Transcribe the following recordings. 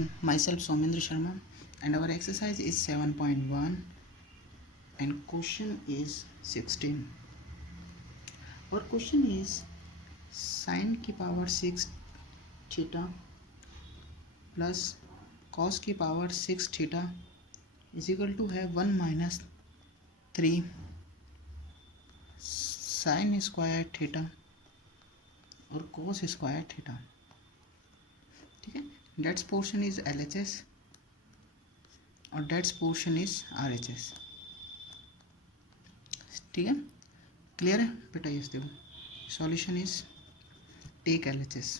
morning, myself Somendra Sharma, and our exercise is 7.1 and question is 16. Our question is sin की power 6 theta plus cos की power 6 theta is equal to है 1 minus 3 sin square theta और cos square theta. ठीक है, that's portion is LHS और that's portion is RHS. ठीक है, clear है बेटा. ये देखो solution is take LHS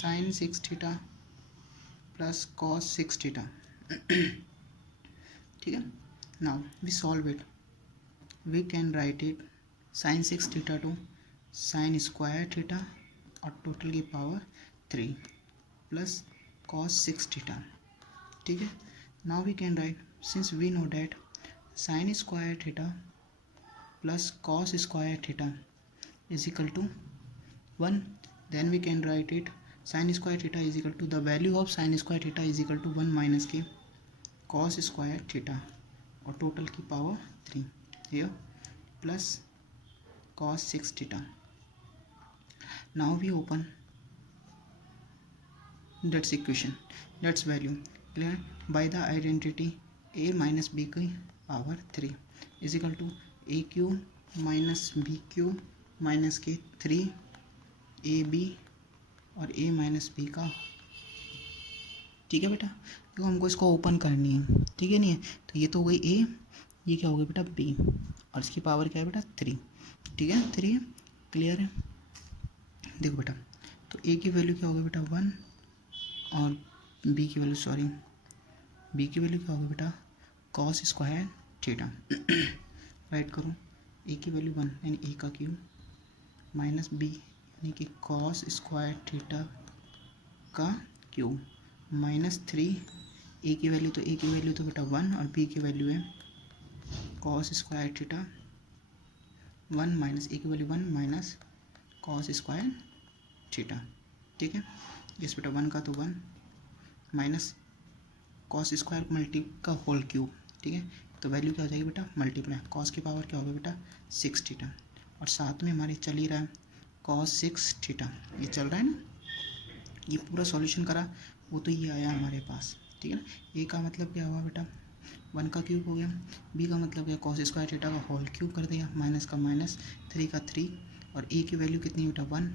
sin 6 theta plus cos 6 theta. ठीक है, now we solve it. We can write it sin 6 theta to sin square theta और टोटल की पावर 3 प्लस cos 6 थीटा. ठीक है, now we can write since we know that sin square theta plus cos square theta is equal to 1. Then we can write it sin square theta is equal to the value of sin square theta is equal to 1 minus के cos square theta और total की power 3 here plus cos 6 theta. Now we open that's equation, that's value. Clear? By the identity a minus b की power 3 is equal to a cube minus b cube minus के 3 ab और a minus b का. ठीक है बेटा, देखो हमको इसको ओपन करनी है. ठीक है, नहीं है तो ये तो हो गई a, ये क्या हो गया बेटा b और इसकी पावर क्या है बेटा 3. ठीक है, 3 है. क्लियर है. देखो बेटा, तो a की वैल्यू क्या होगी बेटा 1 और b की वैल्यू b की वैल्यू क्या होगी बेटा cos स्क्वायर थीटा. राइट करो, a की वैल्यू 1 यानी a का क्यूब माइनस b यानी कि cos स्क्वायर थीटा का क्यूब माइनस 3. a की वैल्यू तो बेटा 1 और b की वैल्यू है cos square theta 1 minus a की value 1 minus cos square theta. ठीक है, इस बेटा 1 का तो 1 माइनस cos स्क्वायर मल्टी का होल क्यूब. ठीक है, तो वैल्यू क्या हो जाएगी बेटा मल्टीप्लाई cos की पावर क्या होगा बेटा 6 थीटा और साथ में हमारे चल ही रहा है cos 6 थीटा. ये चल रहा है ना, ये पूरा सॉल्यूशन करा वो तो ये आया हमारे पास. ठीक है ना, a का मतलब क्या हुआ बेटा 1 का क्यूब हो गया, b का मतलब क्या cos स्क्वायर थीटा का होल क्यूब कर दिया, माइनस का माइनस 3 का 3 और a की वैल्यू कितनी बेटा 1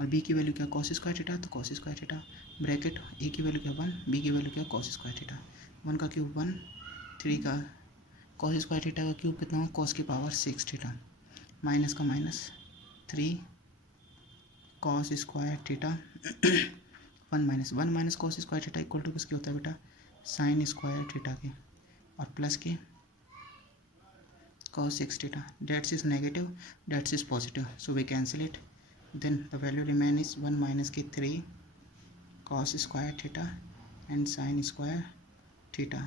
और b की वैल्यू क्या cos स्क्वायर थीटा तो cos square theta bracket a की वैल्यू क्या 1 b की वैल्यू क्या cos स्क्वायर थीटा. 1 का क्यूब 1, 3 का cos स्क्वायर थीटा का क्यूब कितना हो cos की पावर 6 थीटा माइनस का minus 3 cos square theta 1 minus cos square theta equal to किसके होता है बेटा sin स्क्वायर थीटा के और प्लस के cos 6 theta. That is negative, that is positive, so we cancel it. Then the value remain is 1 minus के 3 cos square theta and sin square theta.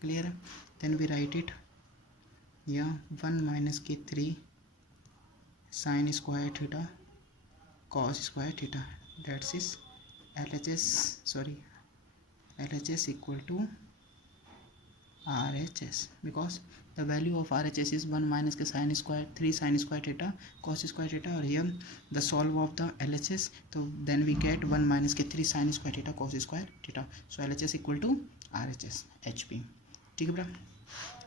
Clear? Then we write it, yeah, 1 minus के 3 sin square theta cos square theta. That is LHS equal to RHS because the value of RHS is 1 minus के sin square 3 sin square theta cos square theta और here the solve of the LHS, so then we get 1 minus के 3 sin square theta cos square theta, so LHS equal to RHS HP. ठीक है बेटा.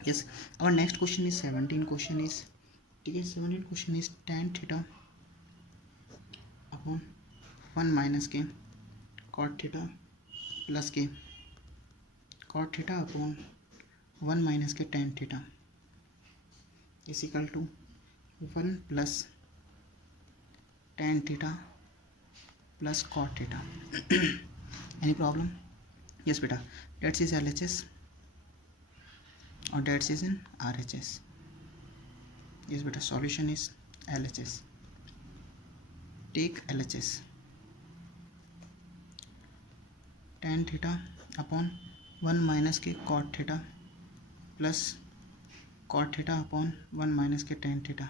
yes, our next question is 17 question is. ठीक है, 17 question is tan theta upon 1 minus के cot theta plus के cot theta upon 1 minus के tan theta is equal to 1 plus tan theta plus cot theta. Any problem? Yes बेटा, that's is LHS और that's is in RHS. Yes बेटा, solution is LHS. Take LHS tan theta upon 1 minus के cot theta plus cot theta upon 1 minus के tan theta.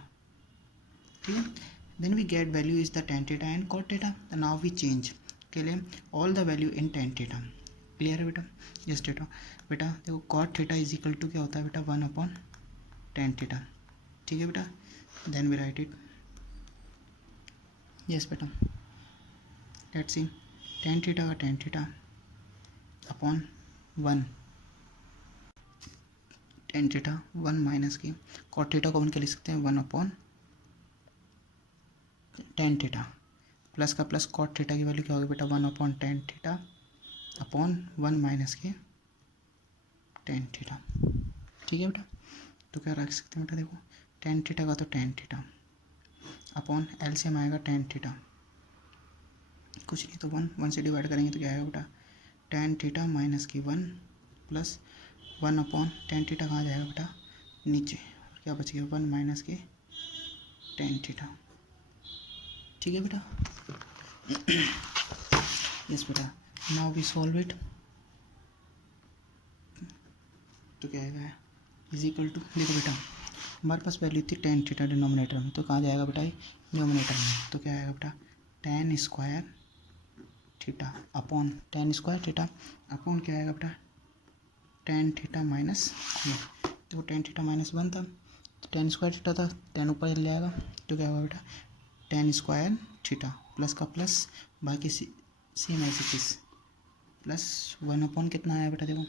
ठीक है, then we get value is the tan theta and cot theta. Now we change all the value in tan theta. Clear है बेटा? Yes बेटा देखो cot theta is equal to क्या होता है बेटा 1/tan थीटा. ठीक है बेटा, then we write it. Yes बेटा, लेट्स सी tan थीटा का tan theta upon 1 tan theta 1 minus की कॉट थीटा को अपन क्या लिख सकते हैं 1/tan थीटा प्लस का प्लस कॉट थीटा की वैल्यू क्या होगी बेटा 1/tan थीटा अपॉन 1 माइनस के tan थीटा. ठीक है बेटा, तो क्या रख सकते हैं बेटा देखो tan थीटा का तो tan थीटा अपॉन एलसीएम आएगा tan थीटा, कुछ नहीं तो 1 से डिवाइड करेंगे तो क्या आएगा बेटा tan थीटा माइनस की 1 प्लस 1/tan थीटा कहाँ जाएगा बेटा नीचे, और क्या बच गया 1 माइनस के tan थीटा. ठीक है बेटा. यस बेटा, नाउ वी सॉल्व इट. तो क्या आएगा इज इक्वल टू, देखो बेटा हमारे पास वैल्यू थी tan थीटा डिनोमिनेटर में, तो कहाँ जाएगा बेटा ये न्यूमिनेटर में, तो क्या आएगा बेटा tan square theta upon tan square theta upon क्या आएगा बेटा tan थीटा माइनस 1. देखो tan थीटा माइनस 1 था तो tan स्क्वायर थीटा था, tan ऊपर ले आएगा तो क्या होगा बेटा tan स्क्वायर थीटा प्लस का प्लस बाकी सेम ऐसे चीज प्लस 1 अपॉन कितना आया बेटा देखो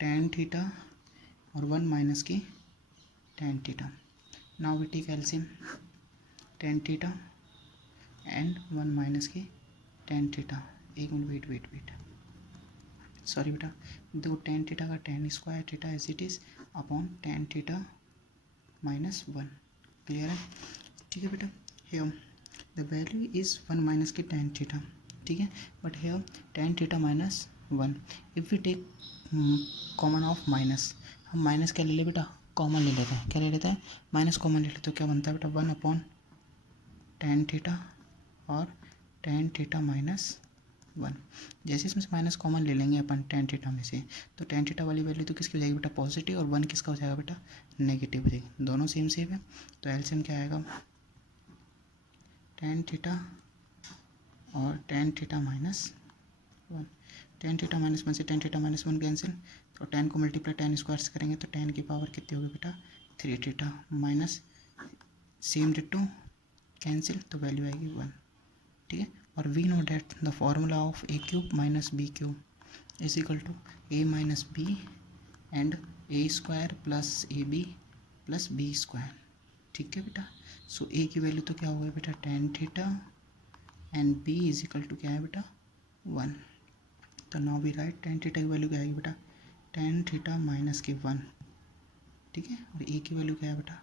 tan थीटा और 1 माइनस की tan theta. Now we take LCM tan theta and 1 minus की tan थीटा. एक मिनट वेट सॉरी बेटा, देखो tan थीटा का tan square theta as it is upon tan theta minus 1. Clear है? ठीक है बेटा, here the value is 1 minus की tan थीटा. ठीक है, but here tan theta minus 1. If we take common of minus, हम minus क्या ले ले बेटा कॉमन ले लेते हैं. क्या ले लेते हैं माइनस कॉमन ले लेते, तो क्या बनता है बेटा 1/tan थीटा और tan थीटा माइनस 1. जैसे इसमें से माइनस कॉमन ले लेंगे अपन tan थीटा में से, तो tan थीटा वाली वैल्यू तो किसकी हो जाएगी बेटा पॉजिटिव, और 1 किसका हो जाएगा बेटा नेगेटिव हो जाएगी. दोनों सेम है, तो एलसीएम क्या आएगा tan थीटा और tan theta minus 1. tan theta minus 1 से tan थीटा माइनस 1 कैंसिल, तो tan को मल्टीप्लाई tan स्क्वायर से करेंगे तो tan की पावर कितनी होगी बेटा 3 theta minus same ditto cancel, तो वैल्यू आएगी 1. ठीक है, और we know that the formula of a cube minus b cube is equal to a minus b and a square plus ab plus b square. ठीक है बेटा, सो a की value तो क्या होगा बेटा tan theta and b is equal to क्या है बेटा 1. तो now we write tan theta की वैल्यू क्या आएगी बेटा tan थीटा माइनस की 1. ठीक है, और a की वैल्यू क्या है बेटा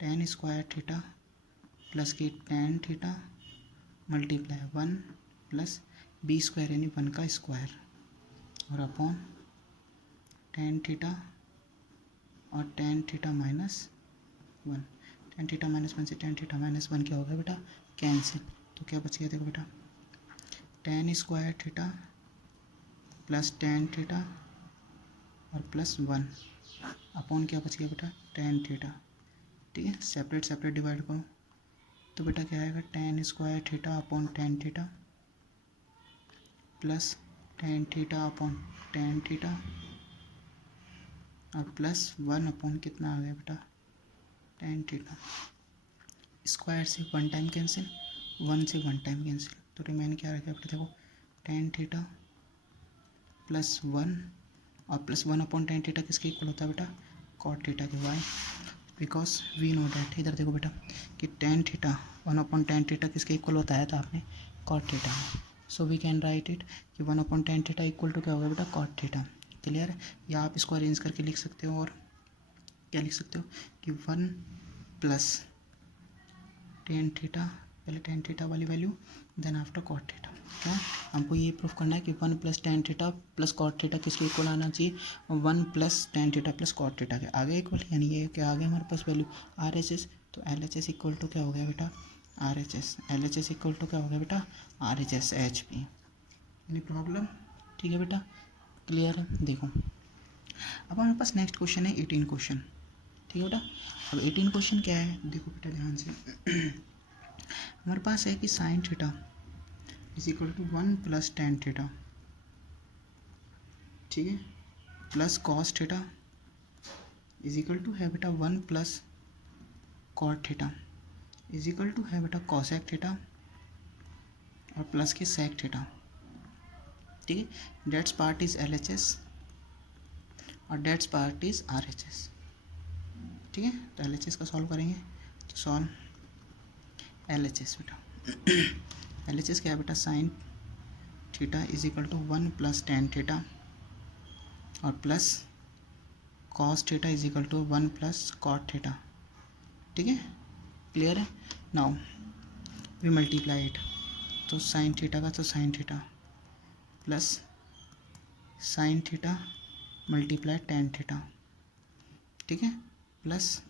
tan स्क्वायर थीटा प्लस की tan theta multiply 1 plus b square यानी 1 का स्क्वायर और अपॉन tan थीटा और tan theta minus 1. tan theta minus 1 से tan थीटा माइनस 1 क्या होगा बेटा कैंसिल, तो क्या बच गया देखो बेटा tan square theta plus tan theta और प्लस 1 अपॉन क्या बच गया बेटा tan थीटा. ठीक है, सेपरेट डिवाइड करो तो बेटा क्या आएगा tan square theta upon tan theta plus tan theta upon tan theta और प्लस 1 अपॉन कितना आ गया बेटा tan थीटा. स्क्वायर से 1 टाइम कैंसिल, 1 से 1 टाइम कैंसिल, तो रिमेन क्या रह गया बेटा देखो tan थीटा प्लस 1 और प्लस 1 अपॉन tan थीटा किसके इक्वल होता है बेटा cot थीटा के. Why because we know that, इधर देखो बेटा कि tan theta 1 upon tan theta किसके इक्वल होता है, तो आपने cot theta. So we can write it कि 1 upon tan theta equal to क्या होगा बेटा cot थीटा. क्लियर है, या आप इसको अरेंज करके लिख सकते हो और क्या लिख सकते हो कि 1 प्लस tan थीटा, पहले tan थीटा वाली value then after cot theta. क्या हमको ये प्रूफ करना है कि 1 plus tan theta plus cot theta किसके इक्वल आना चाहिए 1 plus tan theta plus cot theta के आगे इक्वल, यानी ये क्या आगे हमारे पास वैल्यू RHS, तो LHS इक्वल टू क्या हो गया बेटा RHS, LHS इक्वल टू क्या हो गया बेटा RHS HP. Any problem? ठीक है बेटा, क्लियर है. देखो अब हमारे पास नेक्स्ट क्वेश्चन है 18 क्वेश्चन. ठीक है बेटा, अब 18 क्वेश्चन क्या है देखो बेटा ध्यान से. हमारे पास है कि sine theta is equal to 1 plus tan theta, ठीक है, plus cos theta is equal to है बेटा 1 plus cot theta is equal to है बेटा कॉसेक थीटा और प्लस के सेक थीटा, ठीक है। डेट्स पार्ट इज LHS और डेट्स पार्ट इज RHS, ठीक है। तो LHS का सॉल्व करेंगे तो सॉल्व LHS बेटा LHS क्या है बेटा sine theta is equal to 1 plus tan theta और plus cos theta is equal to 1 plus cot theta, ठीक है, क्लियर है। नाउ वी मल्टीप्लाई इट, तो साइन थीटा का तो sine theta plus sine theta multiply tan theta, ठीक है, plus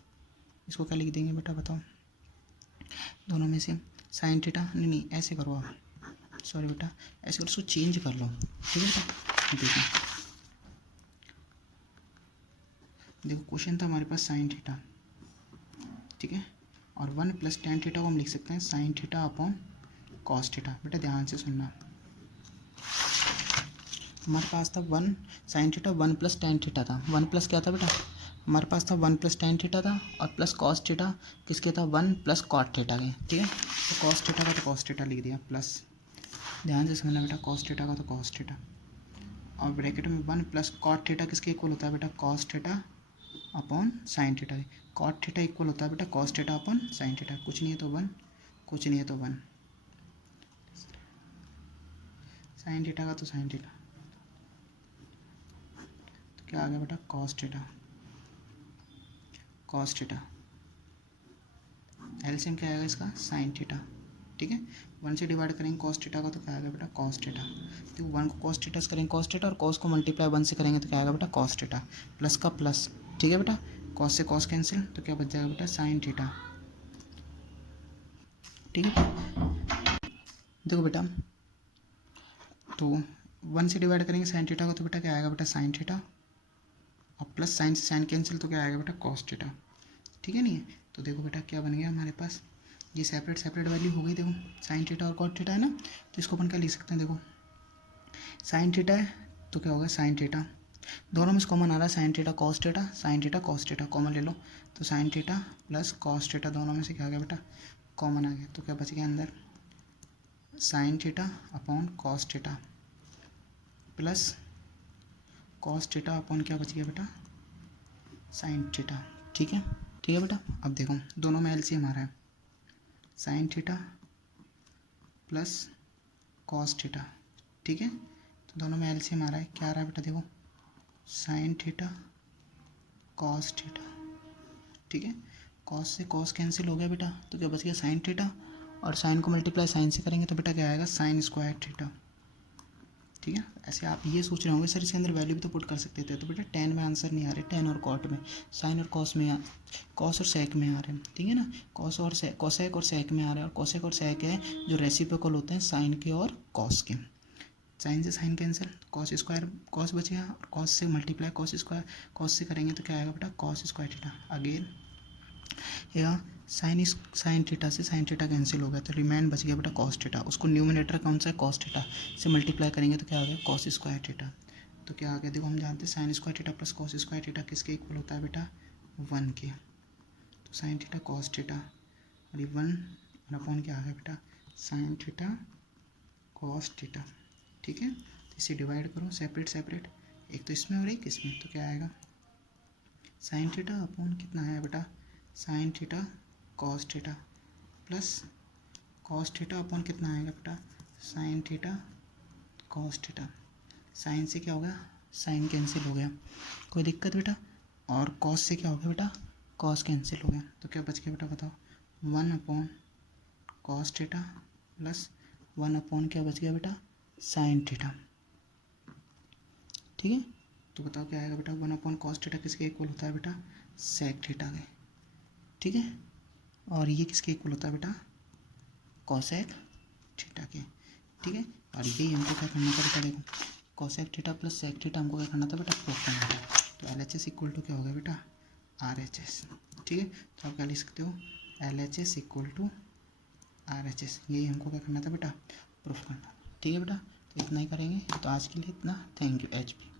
इसको क्या लिख देंगे बेटा बताओ, दोनों में से साइन थीटा नहीं ऐसे करो आप, सॉरी बेटा ऐसे करो, उसको चेंज कर लो, ठीक है बेटा। देखो क्वेश्चन था हमारे पास साइन थीटा, ठीक है, और 1 प्लस टेन थीटा को हम लिख सकते हैं sine theta upon cos theta. बेटा ध्यान से सुनना, हमारे पास था 1 sine theta 1 plus tan theta था, 1 प्लस क्या था बेटा, हमारे पास था 1 प्लस टेन थीटा था और प्लस कॉस थीटा किसके था 1 प्लस कॉट थीटा के, ठीक है। तो कॉस थीटा का तो कॉस थीटा लिख दिया प्लस, ध्यान से समझना बेटा, कॉस थीटा का तो कॉस थीटा और ब्रैकेट में 1 प्लस कॉट थीटा किसके इक्वल होता है बेटा cos theta upon sine theta, cot theta equal होता है बेटा cos theta upon sine theta, कुछ नहीं है तो 1, कुछ नहीं है तो 1, साइन थीटा का तो साइन थीटा, तो क्या आ गया बेटा cos theta, cos theta LCM क्या आएगा इसका साइन थीटा, ठीक है। 1 से डिवाइड करेंगे कॉस थीटा का तो क्या आएगा बेटा कॉस थीटा, तो 1 को कॉस थीटा से करेंगे कॉस थीटा और कॉस को मल्टीप्लाई 1 से करेंगे तो क्या आएगा बेटा कॉस थीटा, प्लस का प्लस, ठीक है बेटा, कॉस से कॉस कैंसिल तो क्या बच जाएगा बेटा साइन थीटा, ठीक है। देखो बेटा तो 1 से डिवाइड करेंगे साइन थीटा का तो बेटा क्या आएगा बेटा साइन थीटा और प्लस साइन से साइन कैंसिल तो क्या आएगा बेटा कॉस थीटा, ठीक है। नहीं तो देखो बेटा क्या बन गया हमारे पास, ये सेपरेट सेपरेट वैल्यू हो गई, देखो साइन थीटा और कॉट थीटा है ना, तो इसको अपन क्या लिख सकते हैं, देखो साइन थीटा है तो क्या होगा साइन थीटा, दोनों में कॉमन आ रहा है sign theta cos theta, sign theta cos theta common ले लो, तो sine theta plus cos theta दोनों में से क्या आ गया बेटा कॉमन आ गया, तो क्या बच गया अंदर sine theta upon cos theta plus cos theta upon क्या बच गया बेटा साइन थीटा, ठीक है, ठीक है बेटा। अब देखो दोनों में एलसीएम आ रहा है sign theta plus cos theta, ठीक है, तो दोनों में एलसीएम आ रहा है, क्या आ रहा है बेटा देखो साइन थीटा कॉस थीटा, ठीक है, कॉस से कॉस कैंसिल हो गया बेटा तो क्या बच गया साइन थीटा और साइन को मल्टीप्लाई साइन से करेंगे तो बेटा क्या आएगा साइन स्क्वायर थीटा, ठीक है। ऐसे आप ये सोच रहे होंगे सर इसके अंदर वैल्यू भी तो पुट कर सकते थे, तो बेटा टेन में आंसर नहीं आ रहे, टेन और कॉट में, साइन और कॉस में कॉस और सेक में आ रहे हैं, ठीक है ना, कॉस और कॉसेक और सेक में आ रहे हैं, और कॉसेक और सेक है जो रेसिप्रोकल होते हैं साइन के और कॉस के, साइन से sine cancel cos square cos बचेगा और कॉस से मल्टीप्लाई कॉस स्क्वायर कॉस से करेंगे तो क्या आएगा बेटा कॉस स्क्वायर थीटा, अगेन या साइन थीटा से साइन थीटा कैंसिल हो गया तो रिमेन बच गया बेटा कॉस थीटा, उसको न्यूमिनेटर कौन सा है कॉस थीटा से मल्टीप्लाई करेंगे तो क्या आ गया कॉस स्क्वायर थीटा, तो क्या आ गया देखो हम जानते हैं sine square theta plus cos square theta किसके इक्वल होता है बेटा 1 के, तो साइन थीटा कॉस थीटा और ये 1 अपॉन क्या आ गया बेटा साइन थीटा कॉस थीटा, ठीक है। तो इसे डिवाइड करो सेपरेट सेपरेट, एक तो इसमें और एक इसमें, तो क्या आएगा साइन थीटा अपॉन कितना है बेटा sine theta cos theta plus cos theta upon कितना आएगा बेटा sine theta cos theta, sine से क्या हो गया साइन कैंसिल हो गया, कोई दिक्कत बेटा, और कॉस से क्या हो गया बेटा कॉस कैंसिल हो गया, तो क्या बच गया बेटा बताओ 1 upon cos theta plus 1 upon क्या बच गया बेटा साइन थीटा, ठीक है। तो बताओ क्या आएगा बेटा 1 अपॉन कॉस थीटा किसके इक्वल होता है बेटा सेक थीटा के, ठीक है, और ये किसके इक्वल होता है बेटा कॉसेक थीटा के, ठीक है, और यही हमको क्या करना था बेटा देखो cosec theta plus sec theta हमको क्या करना था बेटा प्रूफ करना था, तो LHS इक्वल टू क्या हो गया बेटा RHS, ठीक है, तो आप क्या लिख सकते हो LHS इक्वल टू RHS, यही हमको क्या करना था बेटा, प्रूफ करना। ठीक है बेटा, तो इतना ही करेंगे। तो आज के लिए इतना, थैंक यू HP।